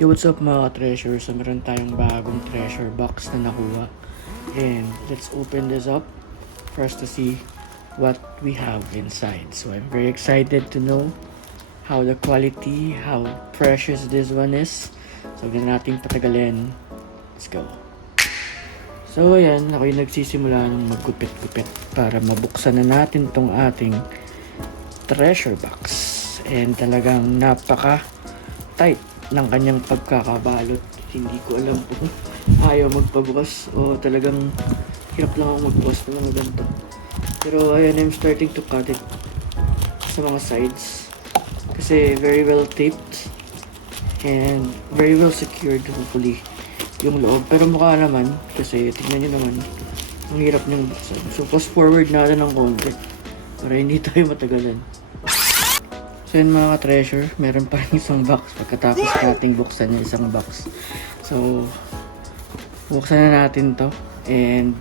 Yo, what's up mga treasure? So meron tayong bagong treasure box na nakuha. And let's open this up for us to see what we have inside. So I'm very excited to know how the quality, how precious this one is. So huwag na nating patagalin. Let's go. So ayan, ako yung nagsisimula ng maggupit-gupit para mabuksan na natin tong ating treasure box. And talagang napaka tight ng kanyang pagkakabalot. Hindi ko alam kung ayaw magpabukas o talagang hirap lang ako magbukas ng mga ganito. Pero ayan, I'm starting to cut it sa mga sides kasi very well taped and very well secured hopefully yung loob. Pero mukha naman kasi tignan nyo naman ang hirap niyang buksan. So fast forward natin ng konti para hindi tayo matagalan. So yun mga treasure, meron pa rin isang box pagkatapos nating buksan yung isang box. So buksan na natin to and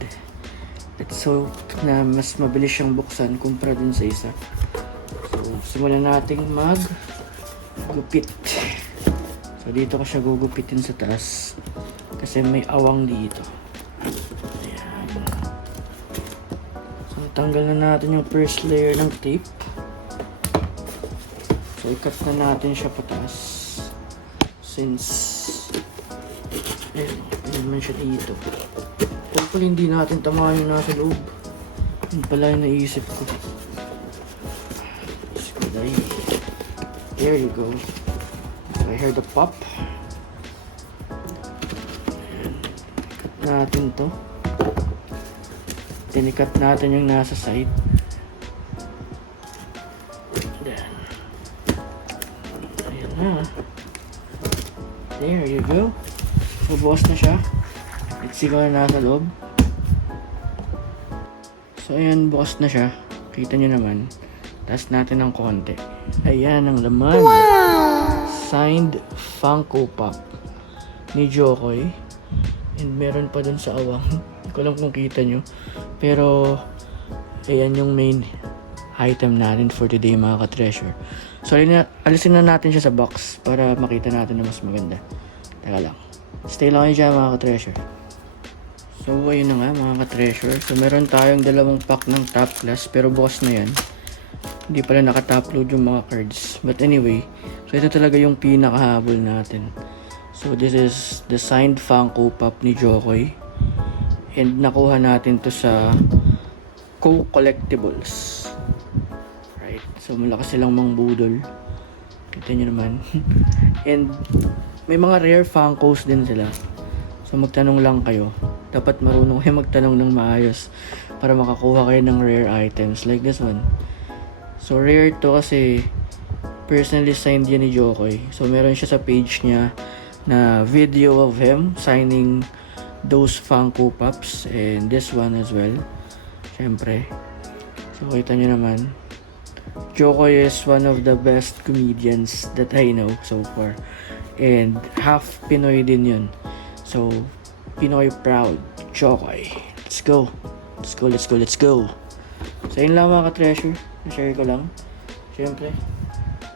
let's hope na mas mabilis siyang buksan kumpara dun sa isa. So simulan nating maggupit. So dito ko siya gugupitin sa taas kasi may awang dito. Ayan. So tanggal na natin yung first layer ng tape. So, i-cut na natin siya pataas since ayun naman siya dito. Hopefully hindi natin tamaan yung nasa loob. Yun pala yung naisip ko. There you go. So, I heard the pop. Ayan. Cut natin to. Tinikat natin yung nasa side. There you go. So, bukas na siya. Let's see kung ano nasa loob. So, ayan, bukas na siya. Kita nyo naman. Taas natin ng konti. Ayan ang laman. Wow! Signed Funko Pop ni Jokoy. And meron pa dun sa awang. Hindi ko alam kung kita nyo. Pero, ayan yung main item natin for today mga ka-treasure. So, alisin na natin siya sa box para makita natin na mas maganda. Teka lang. Stay lang kayo dyan mga ka-treasure. So, ayun na nga mga ka-treasure. So, meron tayong dalawang pack ng top class pero bukas na yan. Hindi pala naka-top load yung mga cards. But anyway, so ito talaga yung pinakahabol natin. So, this is the signed Funko Pop ni Jokoy. And nakuha natin to sa Co-Collectibles. So, malakas silang mangbudol. Kita nyo naman. And, may mga rare Funkos din sila. So, magtanong lang kayo. Dapat marunong kayo magtanong ng maayos para makakuha kayo ng rare items like this one. So, rare to kasi personally signed yan ni Jokoy. So, meron siya sa page niya na video of him signing those Funko Pops and this one as well. Syempre. So, kita nyo naman. Jokoy is one of the best comedians that I know so far. And half Pinoy din yun. So, Pinoy proud. Jokoy. Let's go. Let's go, let's go, let's go. So, yun lang mga ka-treasure. Na-share ko lang. Siyempre,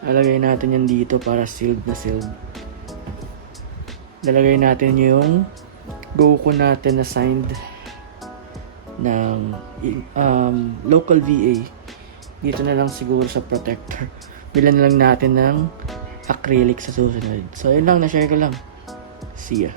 lalagay natin yan dito para sealed na sealed. Lalagay natin yung Goku natin na signed ng local VA. Dito na lang siguro sa protector. Bilan na lang natin ng acrylic sa susunod. So, yun lang. Na-share ko lang. See ya.